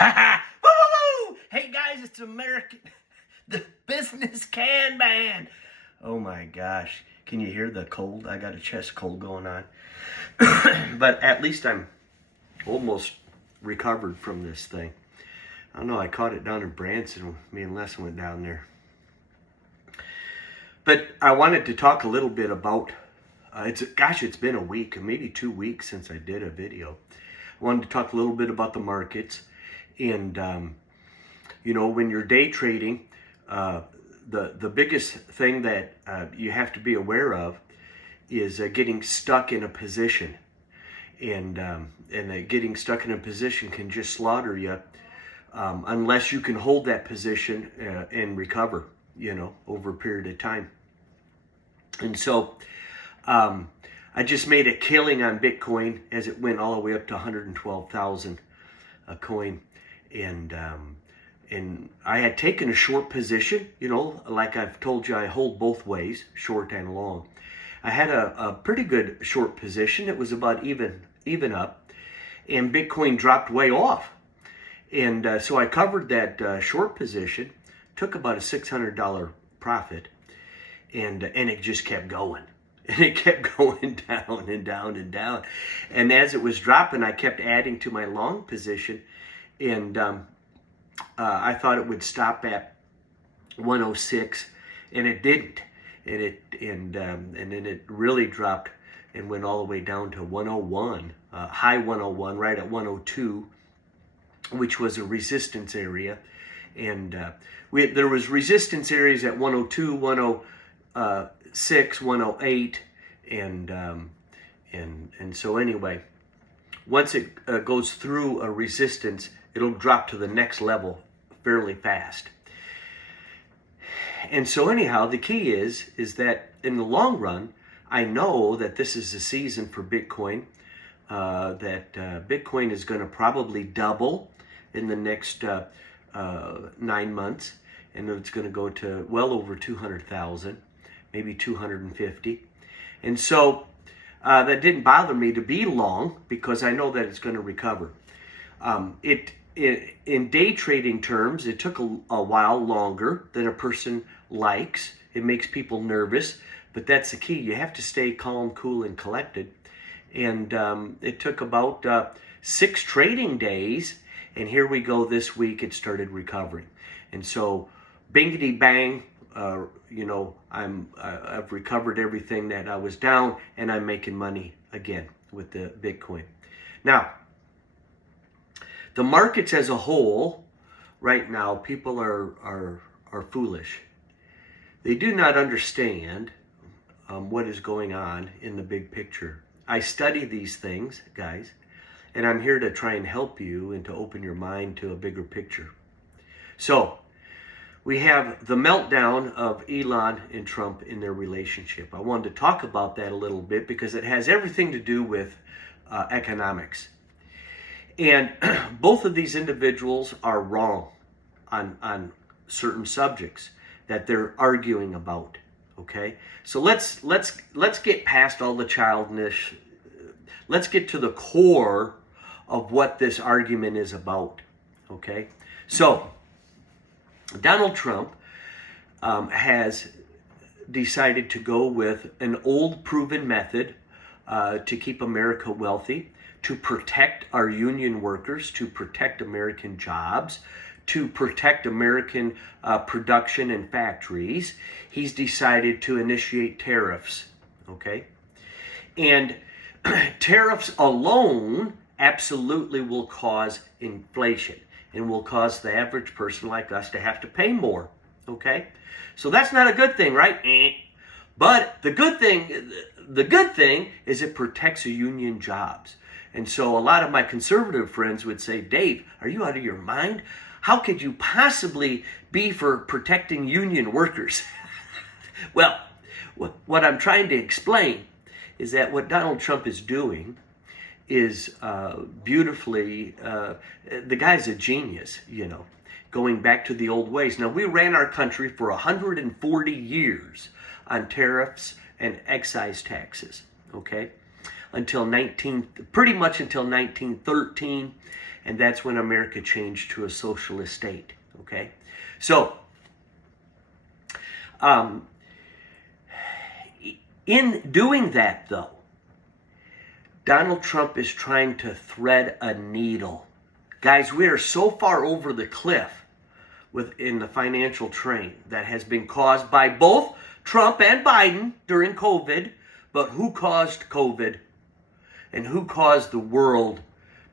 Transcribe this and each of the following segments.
Woo! Hey guys, it's American, the business can man. Oh my gosh, can you hear the cold? I got a chest cold going on. But at least I'm almost recovered from this thing. I don't know, I caught it down in Branson. Me and Les went down there. But I wanted to talk a little bit about, it's been a week, maybe 2 weeks since I did a video. I wanted to talk a little bit about the markets. And, when you're day trading, the biggest thing that you have to be aware of is getting stuck in a position. And getting stuck in a position can just slaughter you unless you can hold that position and recover, over a period of time. And so I just made a killing on Bitcoin as it went all the way up to 112,000 a coin. And I had taken a short position, like I've told you, I hold both ways, short and long. I had a pretty good short position. It was about even up, and Bitcoin dropped way off. And so I covered that short position, took about a $600 profit, and it just kept going. And it kept going down and down and down. And as it was dropping, I kept adding to my long position. And I thought it would stop at 106, and it didn't. And then it really dropped and went all the way down to 101, high 101, right at 102, which was a resistance area. And there was resistance areas at 102, 106, 108, and so anyway, once it goes through a resistance, it'll drop to the next level fairly fast. And so anyhow, the key is that in the long run, I know that this is the season for Bitcoin, that Bitcoin is going to probably double in the next 9 months, and it's going to go to well over 200,000, maybe 250. And so that didn't bother me to be long because I know that it's going to recover. In day trading terms, it took a while longer than a person likes. It makes people nervous, but that's the key. You have to stay calm, cool, and collected. And it took about 6 trading days, and here we go this week, it started recovering. And so, bingity bang, I've recovered everything that I was down, and I'm making money again with the Bitcoin. Now, the markets as a whole, right now, people are foolish. They do not understand what is going on in the big picture. I study these things, guys, and I'm here to try and help you and to open your mind to a bigger picture. So, we have the meltdown of Elon and Trump in their relationship. I wanted to talk about that a little bit because it has everything to do with economics. And both of these individuals are wrong on certain subjects that they're arguing about. Okay, so let's get past all the childish. Let's get to the core of what this argument is about. Okay, so Donald Trump has decided to go with an old proven method to keep America wealthy, to protect our union workers, to protect American jobs, to protect American production and factories. He's decided to initiate tariffs, okay? And tariffs alone absolutely will cause inflation and will cause the average person like us to have to pay more, okay? So that's not a good thing, right? But the good thing is it protects the union jobs. And so a lot of my conservative friends would say, Dave, are you out of your mind? How could you possibly be for protecting union workers? Well, what I'm trying to explain is that what Donald Trump is doing is beautifully, the guy's a genius, going back to the old ways. Now, we ran our country for 140 years on tariffs and excise taxes, okay? pretty much until 1913, and that's when America changed to a socialist state. Okay, so in doing that, though, Donald Trump is trying to thread a needle. Guys, we are so far over the cliff within the financial train that has been caused by both Trump and Biden during COVID. But who caused COVID? And who caused the world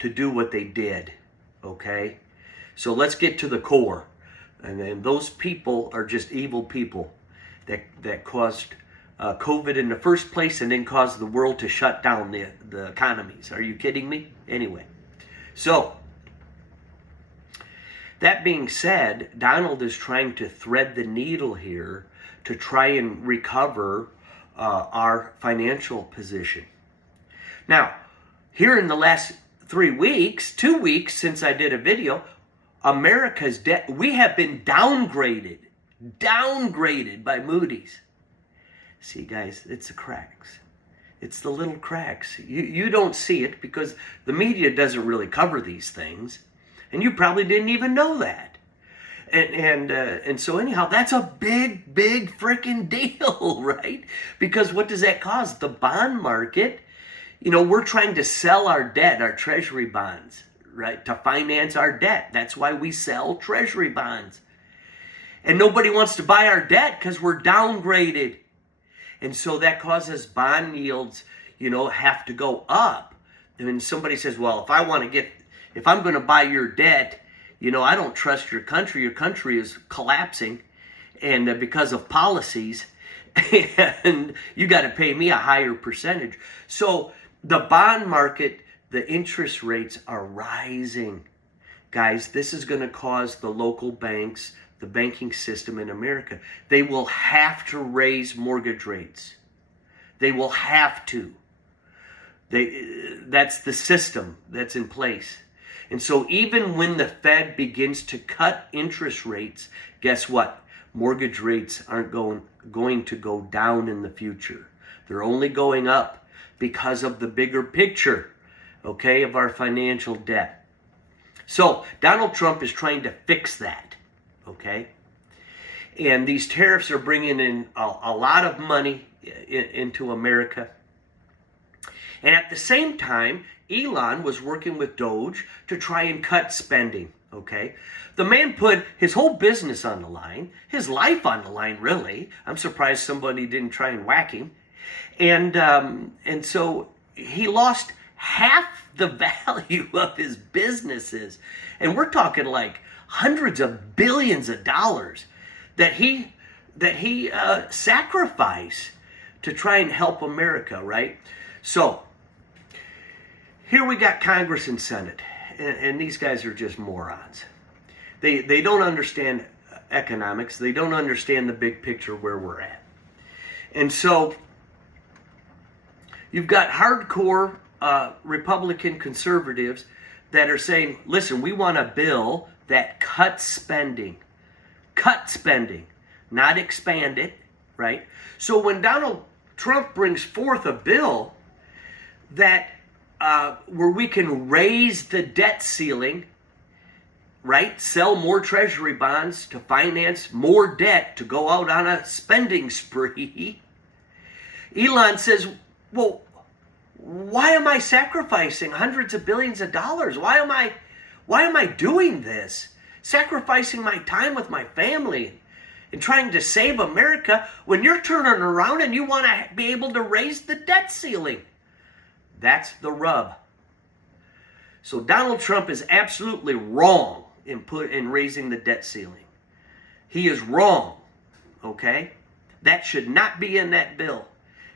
to do what they did? Okay? So let's get to the core. And then those people are just evil people that caused COVID in the first place and then caused the world to shut down the economies. Are you kidding me? Anyway. So, that being said, Donald is trying to thread the needle here to try and recover our financial position. Now, here in the last 2 weeks since I did a video, America's debt, we have been downgraded by Moody's. See, guys, it's the cracks. It's the little cracks. You don't see it because the media doesn't really cover these things. And you probably didn't even know that. And so anyhow, that's a big freaking deal, right? Because what does that cause? The bond market, we're trying to sell our debt, our treasury bonds, right? To finance our debt. That's why we sell treasury bonds. And nobody wants to buy our debt because we're downgraded. And so that causes bond yields, have to go up. And then somebody says, well, if I'm going to buy your debt, I don't trust your country. Your country is collapsing and because of policies, and you got to pay me a higher percentage. So the bond market, the interest rates are rising. Guys, this is going to cause the local banks, the banking system in America, they will have to raise mortgage rates. They will have to. That's the system that's in place. And so even when the Fed begins to cut interest rates, guess what? Mortgage rates aren't going to go down in the future. They're only going up because of the bigger picture, okay, of our financial debt. So Donald Trump is trying to fix that, okay? And these tariffs are bringing in a lot of money into America. And at the same time, Elon was working with Doge to try and cut spending, okay? The man put his whole business on the line, his life on the line, really. I'm surprised somebody didn't try and whack him. And so he lost half the value of his businesses. And we're talking like hundreds of billions of dollars that he sacrificed to try and help America, right? So here we got Congress and Senate, and these guys are just morons. They don't understand economics. They don't understand the big picture where we're at. And so you've got hardcore Republican conservatives that are saying, listen, we want a bill that cuts spending, not expand it, right? So when Donald Trump brings forth a bill that where we can raise the debt ceiling, right? Sell more treasury bonds to finance more debt to go out on a spending spree. Elon says, well, why am I sacrificing hundreds of billions of dollars? Why am I doing this? Sacrificing my time with my family and trying to save America when you're turning around and you want to be able to raise the debt ceiling. That's the rub. So Donald Trump is absolutely wrong in raising the debt ceiling. He is wrong, okay? That should not be in that bill.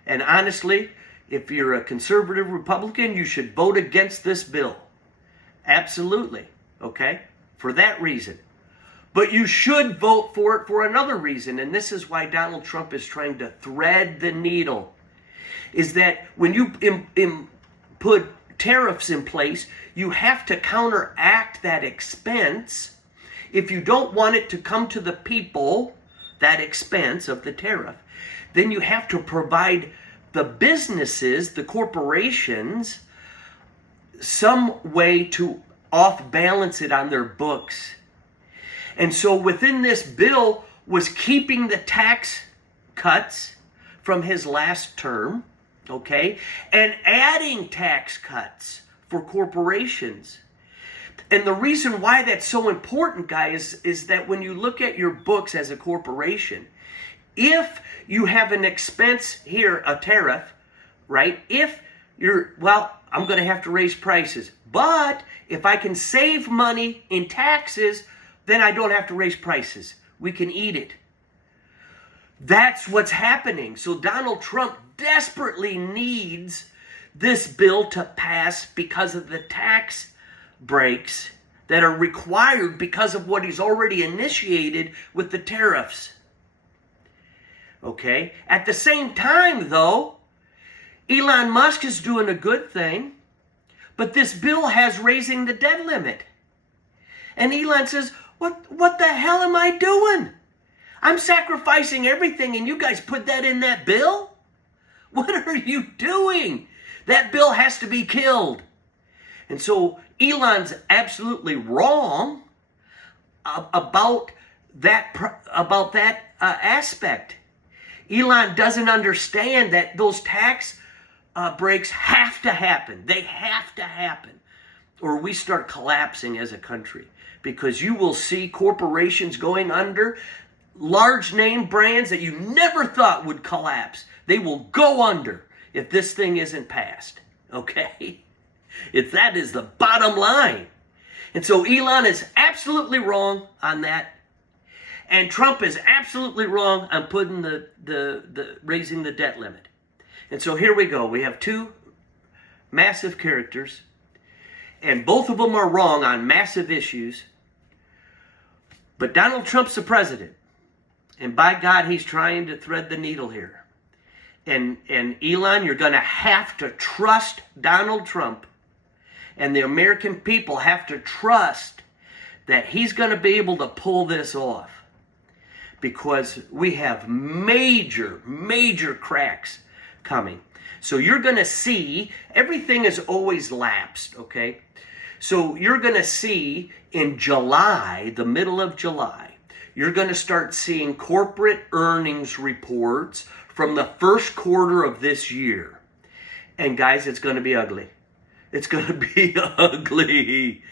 And honestly, if you're a conservative Republican, you should vote against this bill. Absolutely, okay? For that reason. But you should vote for it for another reason, and this is why Donald Trump is trying to thread the needle, is that when you put tariffs in place, you have to counteract that expense. If you don't want it to come to the people, that expense of the tariff, then you have to provide the businesses, the corporations, some way to off balance it on their books. And so within this bill was keeping the tax cuts from his last term, okay, and adding tax cuts for corporations. And the reason why that's so important, guys, is that when you look at your books as a corporation, if you have an expense here, a tariff, right? If you're, well, I'm going to have to raise prices. But if I can save money in taxes, then I don't have to raise prices. We can eat it. That's what's happening. So Donald Trump desperately needs this bill to pass because of the tax breaks that are required because of what he's already initiated with the tariffs. Okay? At the same time, though, Elon Musk is doing a good thing, but this bill has raising the debt limit. And Elon says, what the hell am I doing? I'm sacrificing everything and you guys put that in that bill? What are you doing? That bill has to be killed. And so Elon's absolutely wrong about that aspect. Elon doesn't understand that those tax breaks have to happen. They have to happen, or we start collapsing as a country. Because you will see corporations going under, large name brands that you never thought would collapse. They will go under if this thing isn't passed. Okay? That is the bottom line. And so Elon is absolutely wrong on that. And Trump is absolutely wrong on putting the raising the debt limit. And so here we go. We have two massive characters, and both of them are wrong on massive issues. But Donald Trump's the president. And by God, he's trying to thread the needle here. And Elon, you're going to have to trust Donald Trump. And the American people have to trust that he's going to be able to pull this off. Because we have major, major cracks coming. So you're going to see, everything is always lapsed, okay? So you're going to see in July, the middle of July, you're going to start seeing corporate earnings reports from the first quarter of this year. And guys, it's going to be ugly. It's going to be ugly.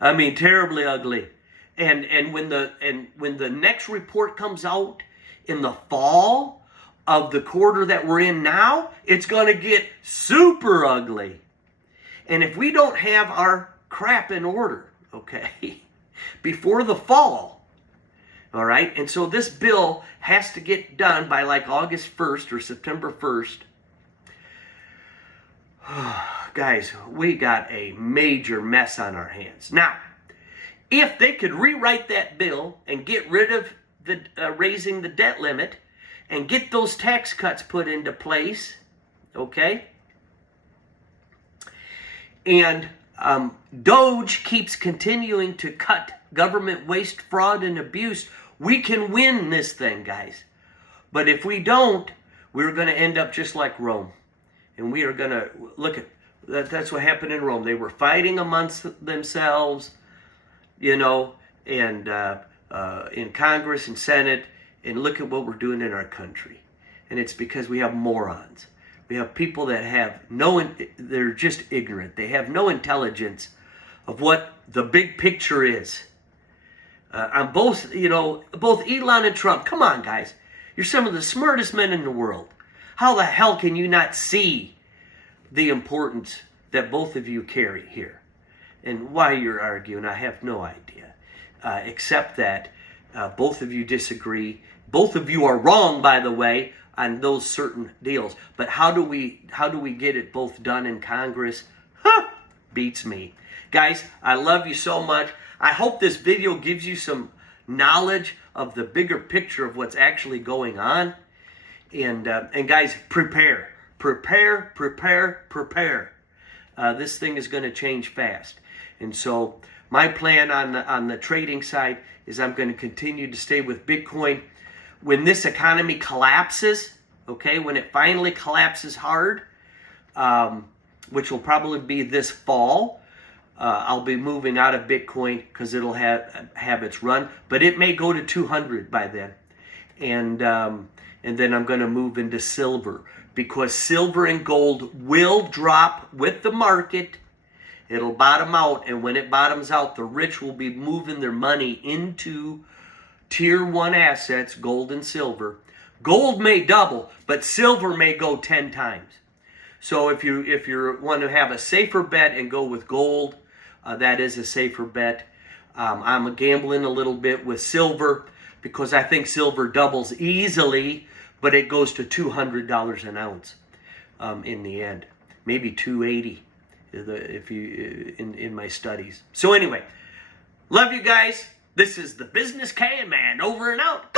I mean, terribly ugly. And when the next report comes out in the fall of the quarter that we're in now, it's going to get super ugly. And if we don't have our crap in order, okay, before the fall, all right, and so this bill has to get done by like August 1st or September 1st. Guys, we got a major mess on our hands. Now, if they could rewrite that bill and get rid of the raising the debt limit and get those tax cuts put into place, okay, and Doge keeps continuing to cut government waste, fraud, and abuse, we can win this thing, guys. But if we don't, we're going to end up just like Rome. And we are going to, look at, that's what happened in Rome. They were fighting amongst themselves, you know, and in Congress and Senate, and look at what we're doing in our country. And it's because we have morons. We have people that have they're just ignorant. They have no intelligence of what the big picture is. On both, you know, both Elon and Trump. Come on, guys. You're some of the smartest men in the world. How the hell can you not see the importance that both of you carry here? And why you're arguing, I have no idea. Except that both of you disagree. Both of you are wrong, by the way, on those certain deals. But how do we get it both done in Congress? Beats me. Guys, I love you so much. I hope this video gives you some knowledge of the bigger picture of what's actually going on. And guys, prepare. This thing is going to change fast. And so my plan on the trading side is I'm going to continue to stay with Bitcoin. When this economy collapses, Okay, when it finally collapses hard, which will probably be this fall, I'll be moving out of Bitcoin because it'll have its run, but it may go to 200 by then, and then I'm going to move into silver, because silver and gold will drop with the market. It'll bottom out, and when it bottoms out, the rich will be moving their money into tier 1 assets, gold and silver. Gold may double, but silver may go 10 times. So if you want to have a safer bet and go with gold, that is a safer bet. I'm gambling a little bit with silver because I think silver doubles easily, but it goes to $200 an ounce in the end, maybe $280 if you in my studies. So anyway, love you guys. This is the Business Can Man, over and out.